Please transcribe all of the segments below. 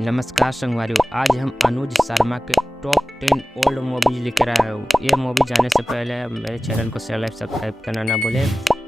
नमस्कार संगवारियों, आज हम अनुज शर्मा के टॉप 10 ओल्ड मूवीज लेकर आए हूँ। ये मूवी जाने से पहले मेरे चैनल को शेयर लाइक सब्सक्राइब करना ना भूलें।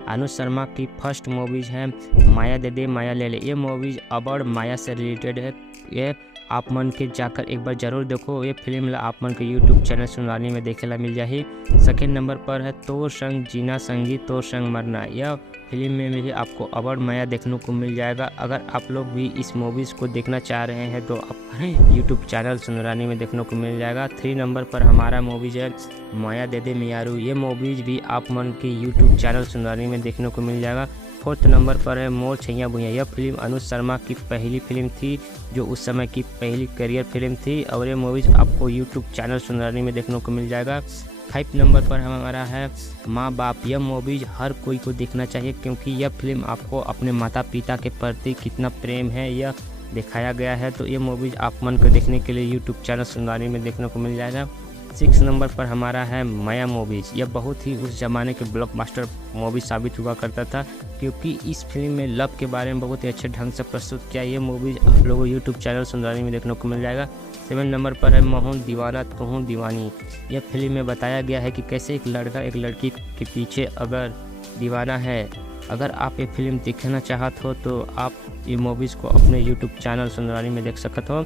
अनुज शर्मा की फर्स्ट मूवीज है माया दे दे माया ले ले। ये मूवीज अबाउट माया से रिलेटेड है। ये आप मन के जाकर एक बार जरूर देखो। ये फिल्म आप मन के यूट्यूब चैनल सुनानी में देखे ला मिल जाही। सेकेंड नंबर पर है तोर संग जीना संगी तोर संग मरना। यह फिल्म में भी आपको अबाउट माया देखने को मिल जाएगा। अगर आप लोग भी इस मूवीज़ को देखना चाह रहे हैं तो आप यूट्यूब चैनल सुनरानी में देखने को मिल जाएगा। 3 नंबर पर हमारा मूवीज है माया दे दे मियारू। ये मूवीज भी आप मन के यूट्यूब चैनल सुनरानी में देखने को मिल जाएगा। 4th नंबर पर है मोर छैया भुइया। यह फिल्म अनुज शर्मा की पहली फिल्म थी, जो उस समय की पहली करियर फिल्म थी, और ये मूवीज़ आपको यूट्यूब चैनल सुनरानी में देखने को मिल जाएगा। 5 नंबर पर हमारा है माँ बाप। यह मूवीज हर कोई को देखना चाहिए, क्योंकि यह फिल्म आपको अपने माता पिता के प्रति कितना प्रेम है यह दिखाया गया है। तो ये मूवीज आप मन को देखने के लिए यूट्यूब चैनल सुनवानी में देखने को मिल जाएगा। 6 नंबर पर हमारा है माया मूवीज। यह बहुत ही उस ज़माने के ब्लॉकबस्टर मूवी साबित हुआ करता था, क्योंकि इस फिल्म में लव के बारे में बहुत ही अच्छे ढंग से प्रस्तुत किया। ये मूवीज आप लोगों को यूट्यूब चैनल सुनवानी में देखने को मिल जाएगा। 7 नंबर पर है मोहन दीवाना तुहूँ दीवानी। यह फिल्म में बताया गया है कि कैसे एक लड़का एक लड़की के पीछे अगर दीवाना है। अगर आप ये फिल्म देखना चाहते हो तो आप ये मूवीज़ को अपने यूट्यूब चैनल सुनवानी में देख सकते हो।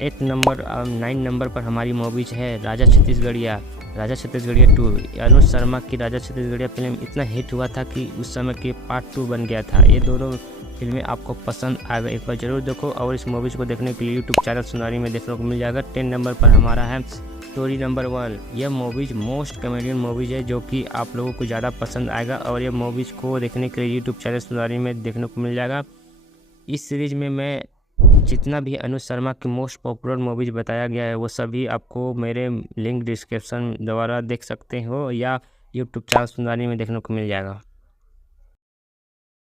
9 नंबर पर हमारी मूवीज है राजा छत्तीसगढ़िया। राजा छत्तीसगढ़िया 2। अनुज शर्मा की राजा छत्तीसगढ़िया फिल्म इतना हिट हुआ था कि उस समय के पार्ट 2 बन गया था। ये दोनों फिल्में आपको पसंद आएगा, एक बार जरूर देखो। और इस मूवीज़ को देखने के लिए यूट्यूब चैनल सुनारी में देखने को मिल जाएगा। 10 नंबर पर हमारा है स्टोरी नंबर 1। यह मूवीज़ मोस्ट कॉमेडियन मूवीज़ है, जो कि आप लोगों को ज़्यादा पसंद आएगा, और ये मूवीज़ को देखने के लिए यूट्यूब चैनल सुनारी में देखने को मिल जाएगा। इस सीरीज़ में मैं जितना भी अनुज शर्मा की मोस्ट पॉपुलर मूवीज बताया गया है वो सभी आपको मेरे लिंक डिस्क्रिप्शन द्वारा देख सकते हो, या यूट्यूब चैनल सुनारी में देखने को मिल जाएगा।